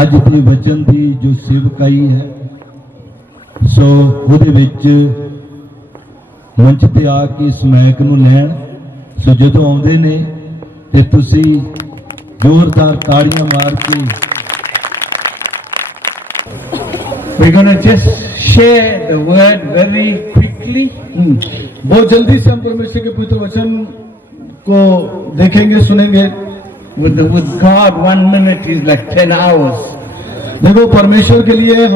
ਅੱਜ ਦੇ ਵਚਨ ਦੀ ਜੋ ਸੇਵਕਾਈ ਹੈ ਸੋ ਉਹਦੇ ਵਿੱਚ ਮੰਚ ਤੇ ਆ ਕੇ ਇਸ ਮਾਈਕ ਨੂੰ ਲੈਣ। ਸੋ ਜਦੋਂ ਆਉਂਦੇ ਨੇ ਤੇ ਤੁਸੀਂ ਜ਼ੋਰਦਾਰ ਤਾੜੀਆਂ ਮਾਰ ਕੇ We're going to just share the word very quickly. बहुत जल्दी से हम परमेश्वर के पवित्र वचन को देखेंगे, सुनेंगे। With God, 1 minute is like 10 hours. देखो परमेश्वर के लिए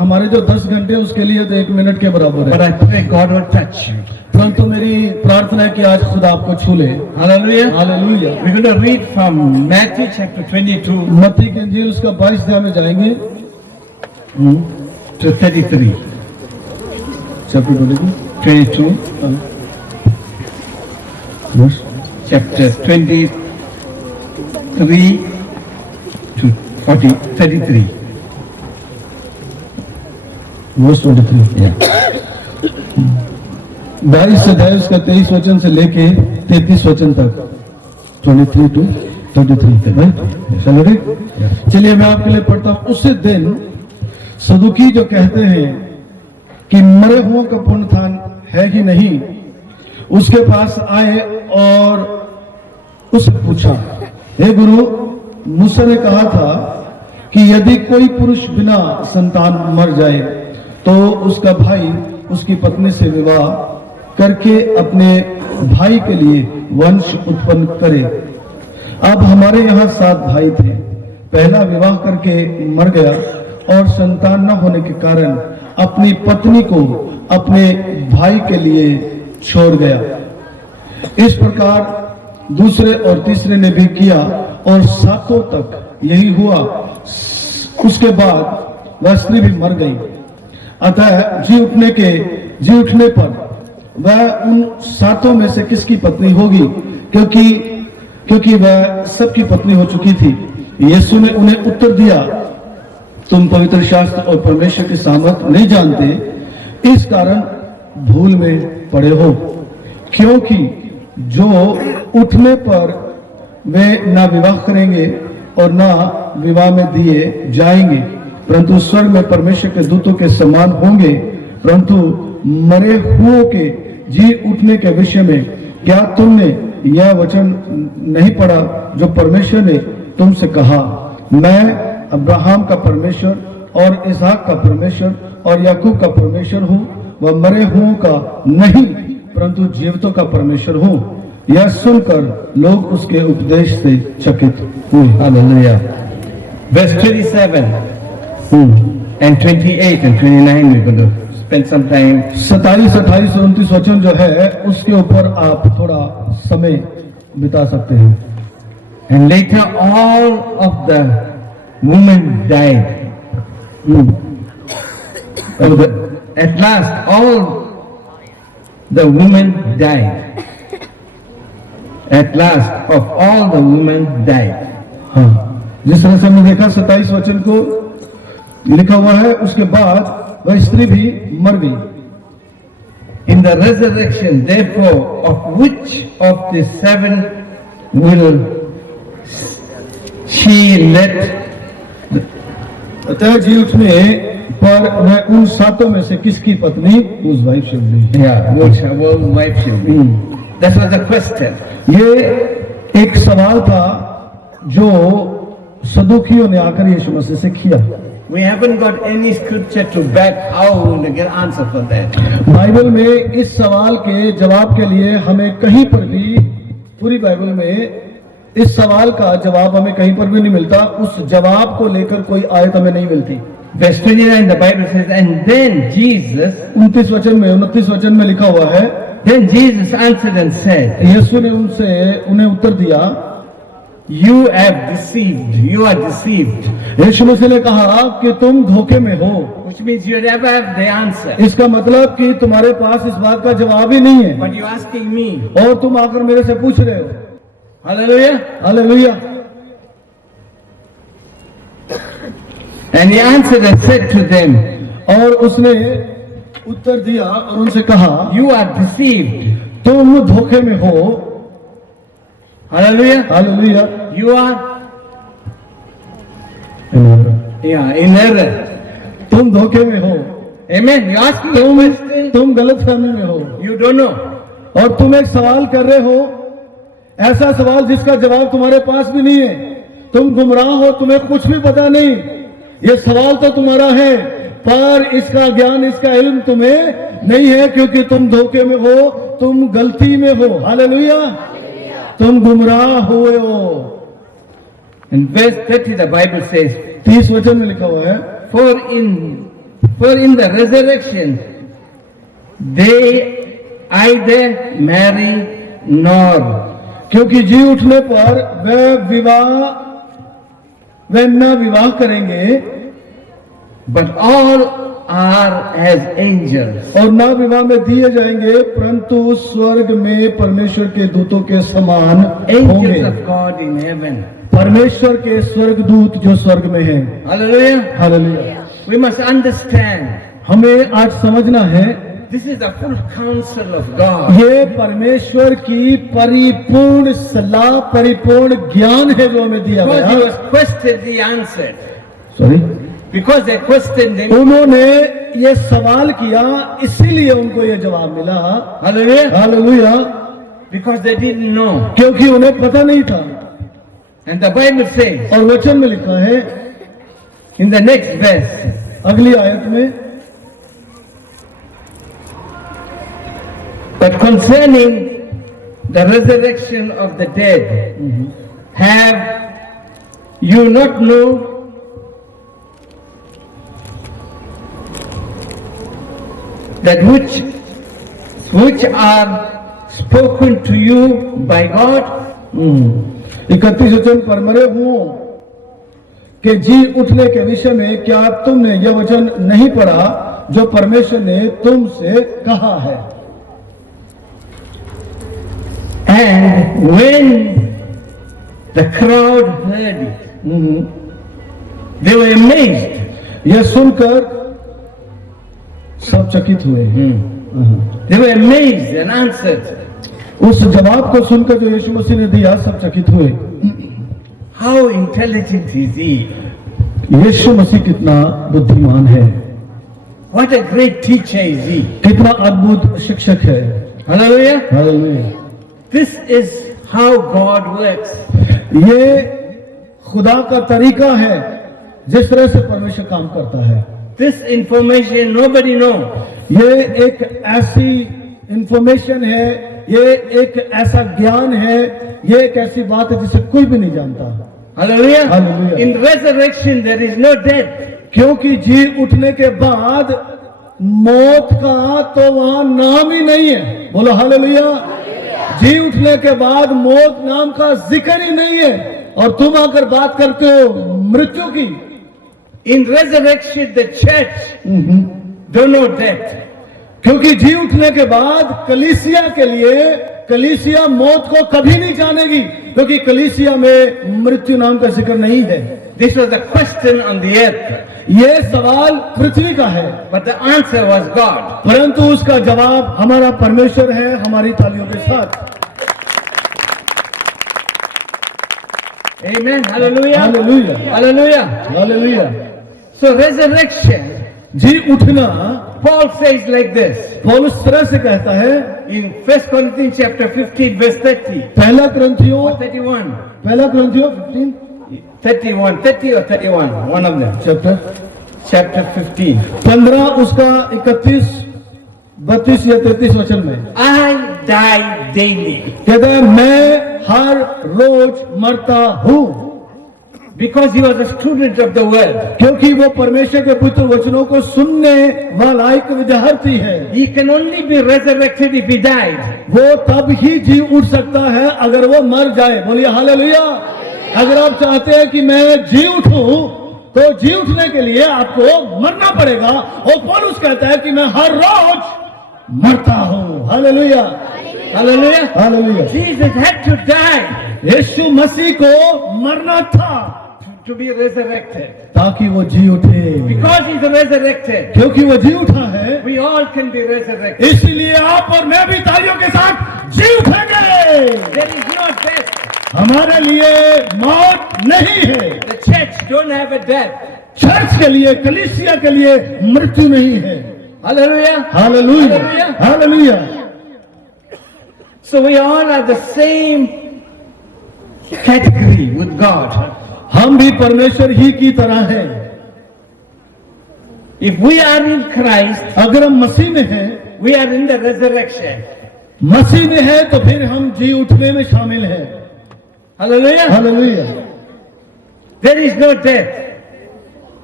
हमारे जो 10 घंटे उसके लिए तो 1 मिनट के बराबर But है। I pray God will touch you. परंतु मेरी प्रार्थना है कि आज खुदा आपको छू ले। Hallelujah. Hallelujah. We're going to read from Matthew chapter 22 मत्ती की इंजील उसका 22 अध्याय में जाएंगे to 33. Chapter 22, verse chapter 23 to 33. 23। Yeah. 22 अध्याय उसका 23 वचन से लेके 33 वचन तक, 23 to 33 तक, राइट? चलो ठीक। चलिए मैं आपके लिए पढ़ता हूँ। उसी दिन सदुकी जो कहते हैं कि मरे हुओं का पुनरुत्थान है कि नहीं, उसके पास आए और उससे पूछा, हे गुरु, मूसा ने कहा था कि यदि कोई पुरुष बिना संतान मर जाए तो उसका भाई उसकी पत्नी से विवाह करके अपने भाई के लिए वंश उत्पन्न करे। अब हमारे यहाँ 7 भाई थे। पहला विवाह करके मर गया और संतान न होने के कारण अपनी पत्नी को अपने भाई के लिए छोड़ गया। इस प्रकार दूसरे और तीसरे ने भी किया और 7 तक यही हुआ। उसके बाद वह स्त्री भी मर गई। अतः जी उठने पर वह उन 7 में से किसकी पत्नी होगी, क्योंकि वह सबकी पत्नी हो चुकी थी। यीशु ने उन्हें उत्तर दिया, तुम पवित्र शास्त्र और परमेश्वर की सामर्थ नहीं जानते, इस कारण भूल में पड़े हो। क्योंकि जो उठने पर वे ना विवाह करेंगे और ना विवाह में दिए जाएंगे, परंतु स्वर्ग में परमेश्वर के दूतों के समान होंगे। परंतु मरे हुओं के जी उठने के विषय में क्या तुमने यह वचन नहीं पढ़ा जो परमेश्वर ने तुमसे कहा, मैं अब्राहम का परमेश्वर और इसहाक का परमेश्वर और याकूब का परमेश्वर हूँ, वह मरे हुओं का नहीं परंतु जीवितों का परमेश्वर हूँ। यह सुनकर लोग उसके उपदेश से चकित हुए। Hallelujah. Verse 27 and 28 and 29 we're going to spend some time. 27, 28 और 29 वचन जो है उसके ऊपर आप थोड़ा समय बिता सकते हैं। And later all of the women died. At last all the women died. At last of all the women died. हाँ, जिस तरह से हमने देखा 27 वचन को लिखा हुआ है, उसके बाद वह स्त्री भी मर गई। In the resurrection, therefore, of which of the 7 will she let? अतः जी उठने पर वह उन 7 में से किसकी पत्नी उस वाइफ से हुई। Yeah, what wife shall be? That was the question. ये एक सवाल था जो सदुकियों ने आकर यीशु मसीह से किया। We haven't got any scripture to back how we will get answer for that. Bible में इस सवाल के जवाब के लिए हमें कहीं पर भी, पूरी बाइबल में इस सवाल का जवाब हमें कहीं पर भी नहीं मिलता। उस जवाब को लेकर कोई आयत हमें नहीं मिलती। Verse 29 the Bible says, and then Jesus, 29 वचन में लिखा हुआ है, then Jesus answered and said, यीशु ने उन्हें उत्तर दिया, you are deceived. यीशु मसीह ने कहा कि तुम धोखे में हो। Which means you never have the answer. इसका मतलब कि तुम्हारे पास इस बात का जवाब ही नहीं है, But you're asking me. और तुम आकर मेरे से पूछ रहे हो। Hallelujah. Hallelujah. And he answered and said to them, और उसने उत्तर दिया और उनसे कहा, you are deceived. तुम धोखे में हो। Hallelujah. Hallelujah. You are Yeah, in error. तुम धोखे में हो, Amen. You ask me a question, तुम गलत फहमी में हो, you don't know. और तुम एक सवाल कर रहे हो, ऐसा सवाल जिसका जवाब तुम्हारे पास भी नहीं है। तुम गुमराह हो, तुम्हें कुछ भी पता नहीं। ये सवाल तो तुम्हारा है, पर इसका ज्ञान, इसका इल्म तुम्हें नहीं है, क्योंकि तुम धोखे में हो, तुम गलती में हो। हालेलुया, तुम गुमराह हुए हो। In verse 30 the Bible says, 30 वचन में लिखा हुआ है, For in the resurrection they either marry nor, क्योंकि जी उठने पर वे न विवाह करेंगे but all are as angels. और न विवाह में दिए जाएंगे, परंतु स्वर्ग में परमेश्वर के दूतों के समान होंगे। Angels of God in heaven. परमेश्वर के स्वर्गदूत जो स्वर्ग में हैं। Hallelujah. Hallelujah. We must understand हमें आज समझना है, this is the full counsel of God. ये परमेश्वर की परिपूर्ण सलाह, परिपूर्ण ज्ञान है जो हमें दिया Because he गया। was questioned, he answered. Sorry, Because they questioned him. उन्होंने ये सवाल किया, इसीलिए उनको ये जवाब मिला। Hallelujah. Hallelujah, Because they didn't know. क्योंकि उन्हें पता नहीं था। And the Bible says और वचन में लिखा है in the next verse, अगली आयत में, but concerning the resurrection of the dead, have you not known that which are spoken to you by God? 31 वचन पर मरे हुओं के जी उठने के विषय में क्या तुमने यह वचन नहीं पढ़ा जो परमेश्वर ने तुमसे कहा है? And when the crowd heard it, they were amazed. यह सुनकर सब चकित हुए। They were amazed and answered, उस जवाब को सुनकर जो यीशु मसीह ने दिया, सब चकित हुए। how intelligent is he? यीशु मसीह कितना बुद्धिमान है, What a great teacher is he? कितना अद्भुत शिक्षक है। Hallelujah. Hallelujah. This is how God works. ये खुदा का तरीका है जिस तरह से परमेश्वर काम करता है। This information nobody knows. ये एक ऐसी इंफॉर्मेशन है, ये एक ऐसा ज्ञान है, ये एक ऐसी बात है जिसे कोई भी नहीं जानता। Hallelujah. Hallelujah. In resurrection there is no death. क्योंकि जी उठने के बाद मौत का तो वहां नाम ही नहीं है। बोलो हालेलुया। जी उठने के बाद मौत नाम का जिक्र ही नहीं है, और तुम आकर बात करते हो मृत्यु की। In resurrection the church don't know death. क्योंकि जी उठने के बाद कलीसिया के लिए, कलीसिया मौत को कभी नहीं जानेगी, क्योंकि कलीसिया में मृत्यु नाम का जिक्र नहीं है। This was the question on the earth, ये सवाल पृथ्वी का है, but the answer was God. परंतु उसका जवाब हमारा परमेश्वर है। हमारी तालियों के साथ Amen. Hallelujah. Hallelujah, Hallelujah. Hallelujah. So resurrection, जी उठना, Paul says like this पौलुस इस तरह से कहता है in 1 Corinthians chapter 15 verse 30 पहला ग्रंथियों or 31. 15 31, 30 or 31, one of them. Chapter 15. 15 उसका 31, 32 या 33 वचन में I die daily कहता है, मैं हर रोज मरता हूँ, because he was a student of the word. क्योंकि वो परमेश्वर के पुत्र वचनों को सुनने वाला एक विद्यार्थी है। He can only be resurrected if he died. वो तब ही जी उठ सकता है अगर वो मर जाए। बोलिए हालेलुया। अगर आप चाहते हैं कि मैं जी उठूं, तो जी उठने के लिए आपको मरना पड़ेगा। और पौलुस कहता है कि मैं हर रोज मरता हूं। Hallelujah, Hallelujah. Hallelujah. Jesus had to die यीशु मसीह को मरना था to be resurrected. ताकि वो जी उठे। Because he's resurrected, क्योंकि वो जी उठा है, we all can be resurrected. इसलिए आप और मैं भी तालियों के साथ जी उठेंगे। There is no death. हमारे लिए मौत नहीं है। The church don't have a death. Church के लिए, कलीसिया के लिए मृत्यु नहीं है। Hallelujah. Hallelujah, Hallelujah. Hallelujah. So we all are the same category with God. हम भी परमेश्वर ही की तरह हैं। If we are in Christ, अगर हम मसीह में हैं, we are in the resurrection. मसीह में है तो फिर हम जी उठने में शामिल हैं। Hallelujah. Hallelujah. There is no death.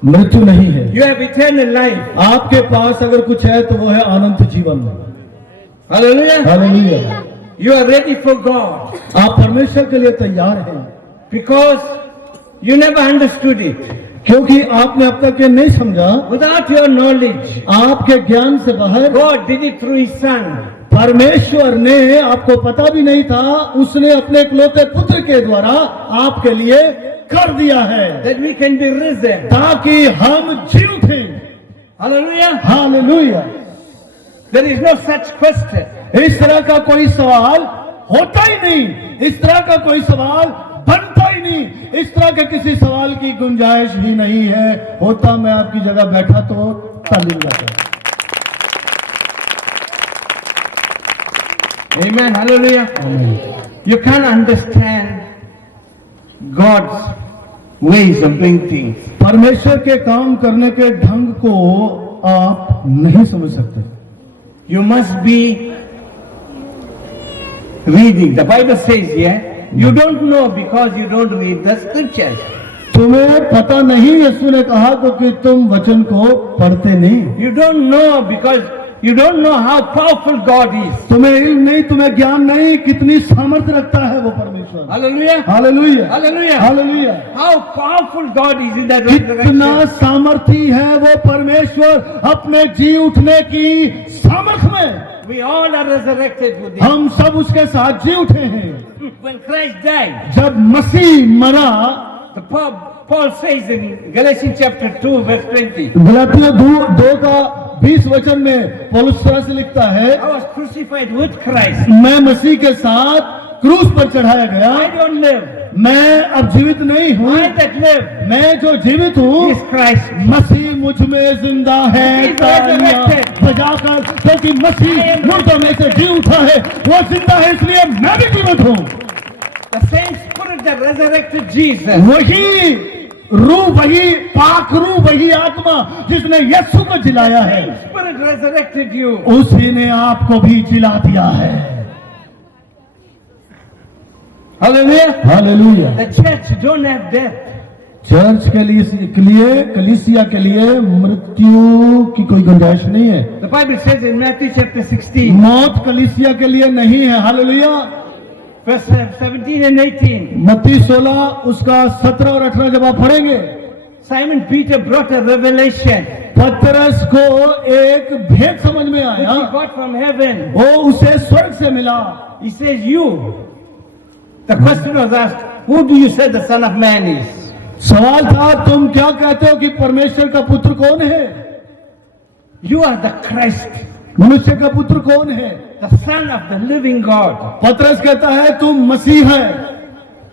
मृत्यु नहीं है। You have eternal life. आपके पास अगर कुछ है तो वो है अनंत जीवन। Hallelujah. Hallelujah. You are ready for God आप परमेश्वर के लिए तैयार हैं, because you never understood it. क्योंकि आपने अब तक ये नहीं समझा। Without your knowledge, आपके ज्ञान से बाहर God did it through His Son. परमेश्वर ने, आपको पता भी नहीं था, उसने अपने इकलौते पुत्र के द्वारा आपके लिए कर दिया है, That we can be risen. ताकि हम जी उठें। Hallelujah. Hallelujah. There is no such question. इस तरह का कोई सवाल होता ही नहीं, इस तरह का कोई सवाल बनता ही नहीं, इस तरह के किसी सवाल की गुंजाइश ही नहीं है। होता मैं आपकी जगह बैठा तो ताली बजाता। Amen. Hallelujah. You can't understand God's ways of doing things. परमेश्वर के काम करने के ढंग को आप नहीं समझ सकते। You must be reading. The Bible says here, you don't know because you don't read the scriptures. तुम्हें पता नहीं, यीशु ने कहा, क्योंकि तुम वचन को पढ़ते नहीं। You don't know because you don't know how powerful God is. तुम्हें इल्म नहीं, तुम्हें ज्ञान नहीं, कितनी सामर्थ्य रखता है वो परमेश्वर। Hallelujah. Hallelujah, Hallelujah. Hallelujah. How powerful God is in that कितना resurrection. सामर्थी है वो परमेश्वर अपने जी उठने की सामर्थ्य में। We all are resurrected with Him. हम सब उसके साथ जी उठे हैं। When Christ died, जब मसीह मरा, the Paul says in Galatians chapter 2 verse 20, गलातियों 2 का 20 वचन में पौलुस तरह से लिखता है, I was crucified with Christ. मैं मसीह के साथ क्रूस पर चढ़ाया गया। I don't live. मैं अब जीवित नहीं हूँ, I that live मैं जो जीवित हूँ, is Christ. मसीह मुझ में जिंदा है। He is तालियां resurrected. बजाकर, क्योंकि मसीह मुर्दों में से जी उठा है, वो जिंदा है, इसलिए मैं भी जीवित हूँ। The same spirit that resurrected Jesus. वही रूह, वही पाक रूह, वही आत्मा जिसने यीशु को जिलाया है, Same spirit resurrected you. उसी ने आपको भी जिला दिया है। Hallelujah. Hallelujah. The church don't have death. Church के लिए, कलीसिया के लिए मृत्यु की कोई गुंजाइश नहीं है। The Bible says in Matthew chapter 16 मौत कलीसिया के लिए नहीं है। हालेलुया। verse 17 and 18, मत्ती 16 उसका 17 और 18 जब आप पढ़ेंगे, Simon Peter brought a revelation पतरस को एक भेद समझ में which आया, he got from heaven. वो उसे स्वर्ग से मिला। He says, you. The question was asked, who do you say the Son of Man is? सवाल था, तुम क्या कहते हो कि परमेश्वर का पुत्र कौन है? You are the Christ, मनुष्य का पुत्र कौन है? the Son of the living God. पतरस कहता है, तुम मसीह है,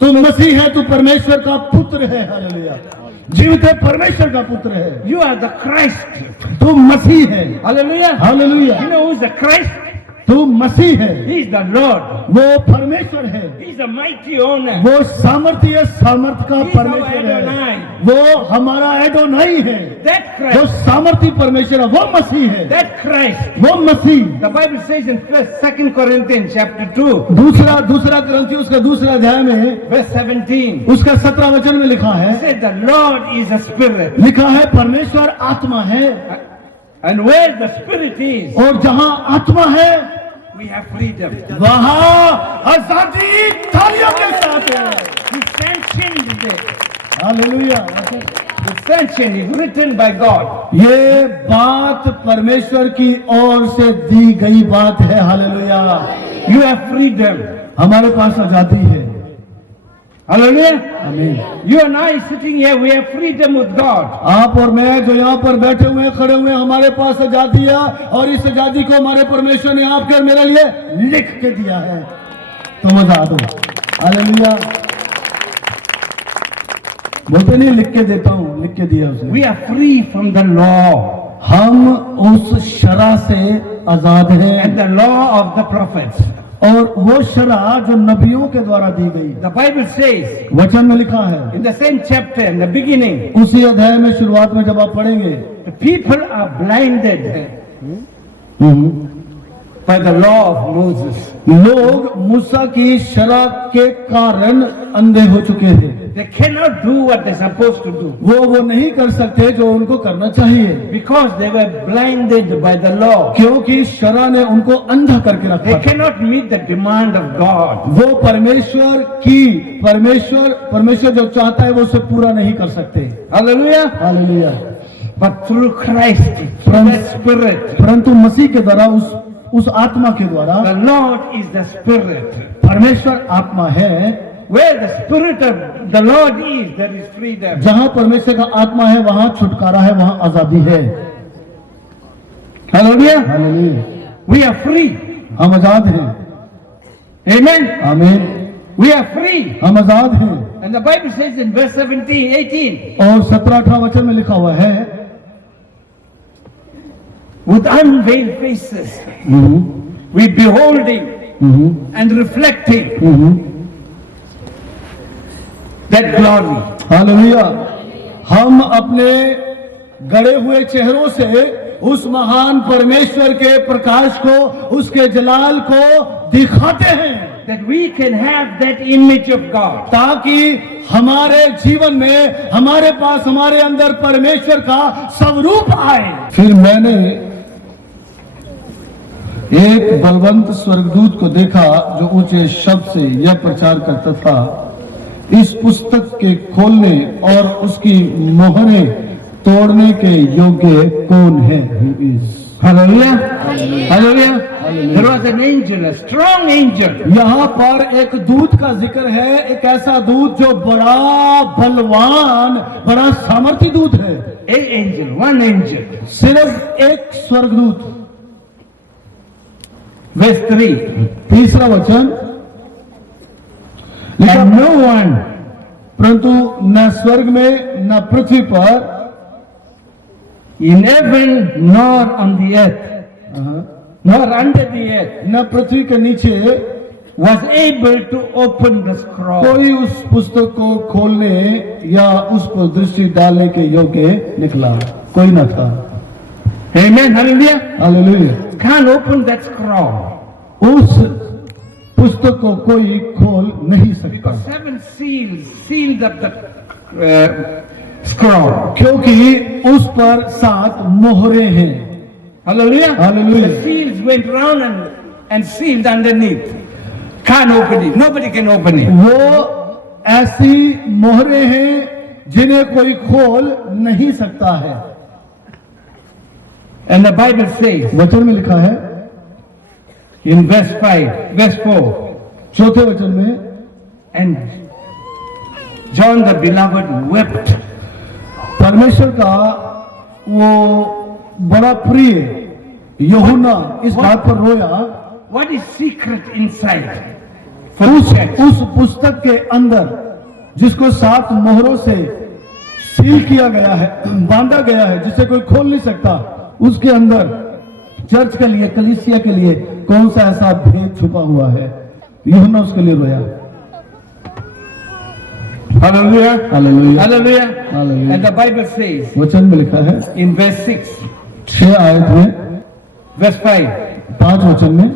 तुम मसीह है, तू परमेश्वर का पुत्र है। हालेलुया। जीवित है, परमेश्वर का पुत्र है। You are the Christ. तुम मसीह है। Hallelujah. Hallelujah. You know who's the Christ? तू मसीह है, He is the Lord. वो परमेश्वर है, He is the mighty owner. वो सामर्थ्य सामर्थ का He is our परमेश्वर है, Adonai. वो हमारा एडोनाई है। That जो Christ, सामर्थ्य परमेश्वर है वो मसीह है, that Christ. वो मसीह। The Bible says in 2 Corinthians chapter 2 दूसरा ग्रंथी उसका दूसरा अध्याय में verse 17, उसका 17 वचन में लिखा it है, said the Lord is a spirit. लिखा है परमेश्वर आत्मा है, And where the spirit is, और जहाँ आत्मा है we have freedom. वहाँ आजादी तालियों के साथ है। He sanctioned it. Hallelujah. The sanction is written by God. ये बात परमेश्वर की ओर से दी गई बात है। हालेलुया। You have freedom. हमारे पास आजादी है। Hallelujah. आमीन। You and I sitting here, we have freedom with God. आप और मैं जो यहाँ पर बैठे हुए हैं, खड़े हुए हैं, हमारे पास आजादी है, और इस आजादी को हमारे परमेश्वर ने आपके और मेरे लिए लिख के दिया है। तो मजा दो। हालेलुया। बोलते नहीं लिख के देता हूँ, लिख के दिया उसे। We are free from the law हम उस शरा से आजाद and हैं the law of the prophets. और वो शरा जो नबियों के द्वारा दी गई। The Bible says वचन में लिखा है in the same chapter, in the beginning, उसी अध्याय में शुरुआत में जब आप पढ़ेंगे the people are blinded by the law of Moses. लोग मूसा की शरा के कारण अंधे हो चुके थे। They cannot do what they're supposed to do वो नहीं कर सकते जो उनको करना चाहिए, because they were blinded by the law. क्योंकि शरा ने उनको अंधा करके रखा They था। cannot meet the demand of God. वो परमेश्वर जो चाहता है वो उसे पूरा नहीं कर सकते। Hallelujah. Hallelujah. But through Christ, through the Spirit, परंतु मसीह के द्वारा उस आत्मा के द्वारा, the Lord is the Spirit. परमेश्वर आत्मा है। Where the Spirit of the Lord is, there is freedom. जहां परमेश्वर का आत्मा है वहां छुटकारा है, वहां आजादी है। Hallelujah. Hallelujah. We are free. हम आजाद हैं। Amen. आमीन। We are free. हम आजाद हैं। And the Bible says in verse 17, 18, और 17-18 वचन में लिखा हुआ है, with unveiled faces, we beholding and reflecting that glory. Hallelujah. हम अपने गड़े हुए चेहरों से उस महान परमेश्वर के प्रकाश को, उसके जलाल को दिखाते हैं, That we can have that image of God. ताकि हमारे जीवन में, हमारे पास, हमारे अंदर परमेश्वर का स्वरूप आए। फिर मैंने एक बलवंत स्वर्गदूत को देखा जो ऊंचे शब्द से यह प्रचार करता था, इस पुस्तक के खोलने और उसकी मोहरें तोड़ने के योग्य कौन है? Who is? Hallelujah. Hallelujah. There was an angel, a strong angel. यहाँ पर एक दूत का जिक्र है, एक ऐसा दूत जो बड़ा बलवान, बड़ा सामर्थी दूत है। A angel, one angel. सिर्फ एक स्वर्गदूत। Verse 3. तीसरा वचन, And no one परंतु न स्वर्ग में न पृथ्वी पर, in heaven nor on the earth, nor under the earth, न पृथ्वी के नीचे was able to open the scroll. कोई उस पुस्तक को खोलने या उस पर दृष्टि डालने के योग्य निकला, कोई न था। Amen. Hallelujah. Hallelujah. Can't open that scroll उस पुस्तक को कोई खोल नहीं सकता, because 7 seals sealed up the scroll. क्योंकि उस पर 7 मोहरें हैं। Hallelujah. Hallelujah. The seals went round and sealed underneath. Can't open it. Nobody can open it. वो ऐसी मोहरें हैं जिन्हें कोई खोल नहीं सकता है। And the Bible says वचन में लिखा है, in verse 4, चौथे वचन में, and John the beloved wept. परमेश्वर का वो बड़ा प्रिय यूहन्ना इस बात पर रोया, What is secret inside? उस पुस्तक के अंदर जिसको 7 मोहरों से सील किया गया है, बांधा गया है, जिसे कोई खोल नहीं सकता, उसके अंदर चर्च के लिए, कलीसिया के लिए कौन सा ऐसा भेद छुपा हुआ है? यूहन्ना उसके लिए रोया। Hallelujah. Hallelujah. Hallelujah. Hallelujah. And the Bible says वचन में लिखा है, in verse 6, 6 आयत में, verse 5, 5 वचन में,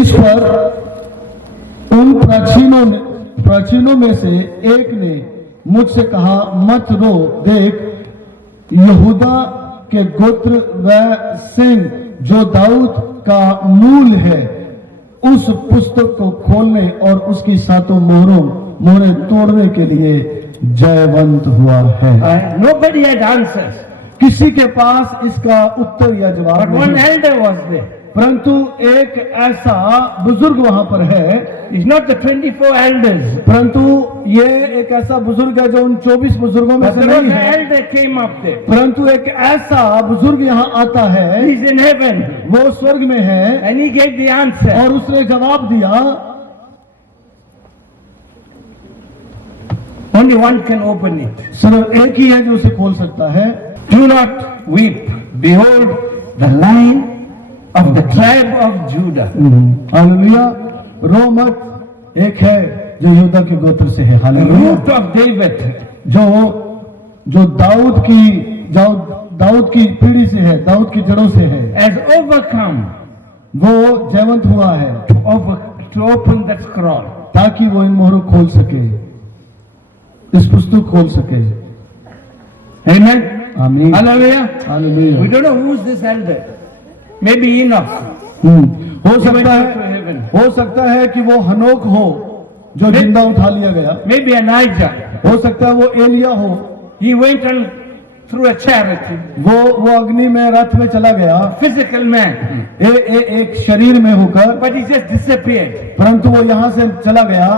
इस पर उन प्राचीनों में से एक ने मुझसे कहा, मत रो, देख यहूदा के गोत्र व सिंह जो दाऊद का मूल है, उस पुस्तक को खोलने और उसकी 7 मोहरें तोड़ने के लिए जयवंत हुआ है। nobody had answers, किसी के पास इसका उत्तर या but जवाब one नहीं, elder was there. परंतु एक ऐसा बुजुर्ग वहां पर है, It's not the 24 elders, परंतु ये एक ऐसा बुजुर्ग है जो उन 24 बुजुर्गों में but से there was नहीं an है, elder came up there. परंतु एक ऐसा बुजुर्ग यहाँ आता है, He's in heaven, वो स्वर्ग में है, and he gave the answer. और उसने जवाब दिया, Only one can open it. सिर्फ एक ही है जो उसे खोल सकता है। Do not weep. Behold, the Lion of the tribe of Judah. Hallelujah, रो मत, एक है जो यहूदा के गोत्र से है। The hallelujah, root of David. जो दाऊद की पीढ़ी से है, दाऊद की जड़ों से है, Has overcome वो जयवंत हुआ है to open that scroll. ताकि वो इन मोहरों खोल सके, इस पुस्तक खोल सके। Amen. आमीन, Hallelujah. Hallelujah. We don't know who's this elder. Maybe Enoch. हो He went सकता up to है, heaven. हो सकता है कि वो हनोक हो जो जिंदा उठा लिया गया, Maybe Elijah. हो सकता है वो एलिया हो, He went on through a chariot. वो अग्नि में रथ में चला गया, Physical man. एक शरीर में होकर, But he just disappeared. परंतु वो यहाँ से चला गया।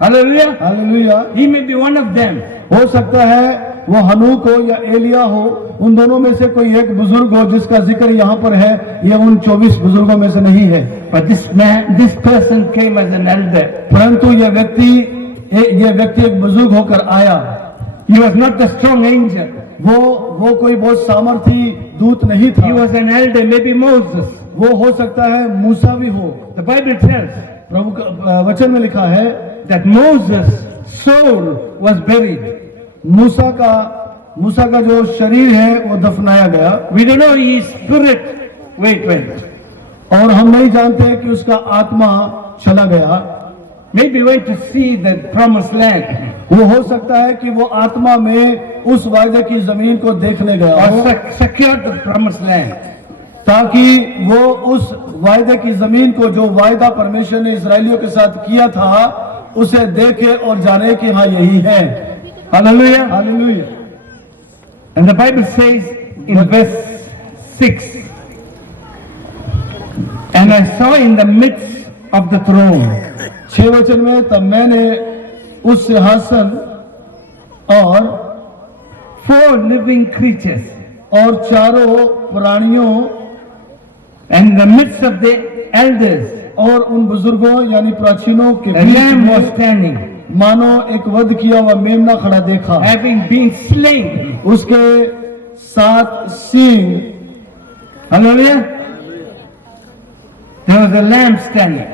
Hallelujah. Hallelujah, He may be one of them. हो सकता है वो हनूक हो या एलिया हो, उन दोनों में से कोई एक बुजुर्ग हो जिसका जिक्र यहाँ पर है, ये उन 24 बुजुर्गों में से नहीं है। But this person came as an elder. परंतु ये व्यक्ति एक बुजुर्ग होकर आया। He was not the strong angel. वो कोई बहुत सामर्थी दूत नहीं था। He was an elder, maybe Moses. वो हो सकता है मूसा भी हो। The Bible tells प्रभु का वचन में लिखा है that Moses' soul was buried. मूसा का जो शरीर है वो दफनाया गया, We don't know his spirit. Wait. और हम नहीं जानते कि उसका आत्मा चला गया। Maybe went to see the promised land. वो हो सकता है कि वो आत्मा में उस वायदे की जमीन को देखने गया हो, Or secured the promised land. ताकि वो उस वायदे की जमीन को जो वायदा परमेश्वर ने इस्राएलियों के साथ किया था उसे देखे और जाने कि हाँ यही है। Hallelujah. Hallelujah. And the Bible says in verse 6, and I saw in the midst of the throne 6 वचन में, तब मैंने उस सिंहासन और 4 living creatures, और चारों प्राणियों and in the midst of the elders और उन बुजुर्गों यानी प्राचीनों के a बीच lamb was में standing, मानो एक वध किया हुआ मेमना खड़ा देखा, having been slain. उसके 7 सींग। Hallelujah. There was a lamb standing.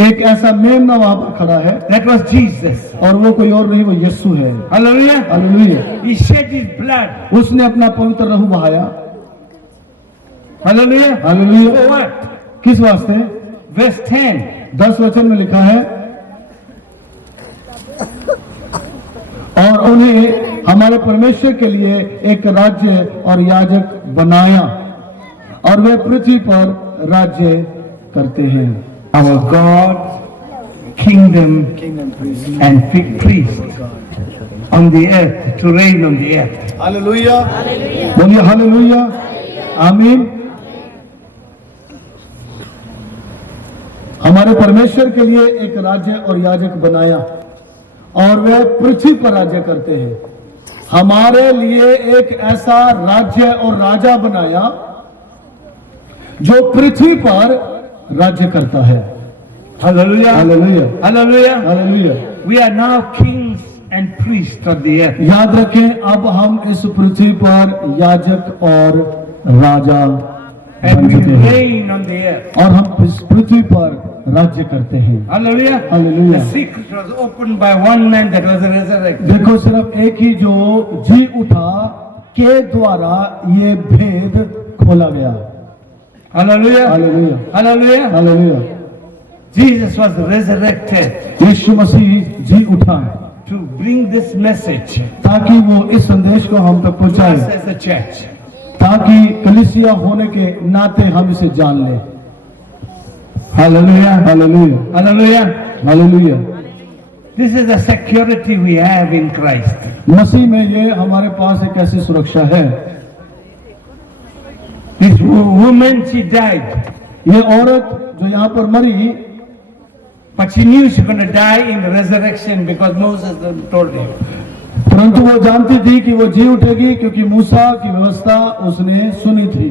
एक ऐसा मेमना वहां पर खड़ा है, That was Jesus. और वो कोई और नहीं, वो यीशु है। Hallelujah. Hallelujah. He shed his blood. उसने अपना पवित्र लहू बहाया। Hallelujah. हालेलुया। For what? किस वास्ते? Verse 10. 10 वचन में लिखा है, और उन्हें हमारे परमेश्वर के लिए एक राज्य और याजक बनाया, और वे पृथ्वी पर राज्य करते हैं। Our God, kingdom and priest on the earth, to reign on the earth. Hallelujah, बोलिए हालेलुया, आमीन। हमारे परमेश्वर के लिए एक राज्य और याजक बनाया, और वे पृथ्वी पर राज्य करते हैं। हमारे लिए एक ऐसा राज्य और राजा बनाया जो पृथ्वी पर राज्य करता है। Hallelujah. Hallelujah, Hallelujah. Hallelujah. We are now kings and priests of the earth. याद रखें, अब हम इस पृथ्वी पर याजक और राजा And बन we चुके हैं, reign on the earth. और हम इस पृथ्वी पर राज्य करते हैं। Hallelujah. Hallelujah. The secret was opened by one man that was resurrected. देखो, सिर्फ एक ही जो जी उठा के द्वारा ये भेद खोला गया। Hallelujah. Hallelujah, Hallelujah. Hallelujah. Jesus was resurrected यीशु मसीह जी उठा to bring this message ताकि वो इस संदेश को हम तक to us पहुंचाए, as a church. ताकि कलीसिया होने के नाते हम इसे जान लें। Hallelujah. Hallelujah, Hallelujah. Hallelujah. This is the security we have in Christ. मसीह में ये हमारे पास एक ऐसी सुरक्षा है। This woman, she died, ये औरत जो यहाँ पर मरी, but she knew she was going to die in the resurrection because Moses told him. परंतु वो जानती थी कि वो जी उठेगी, क्योंकि मूसा की व्यवस्था उसने सुनी थी।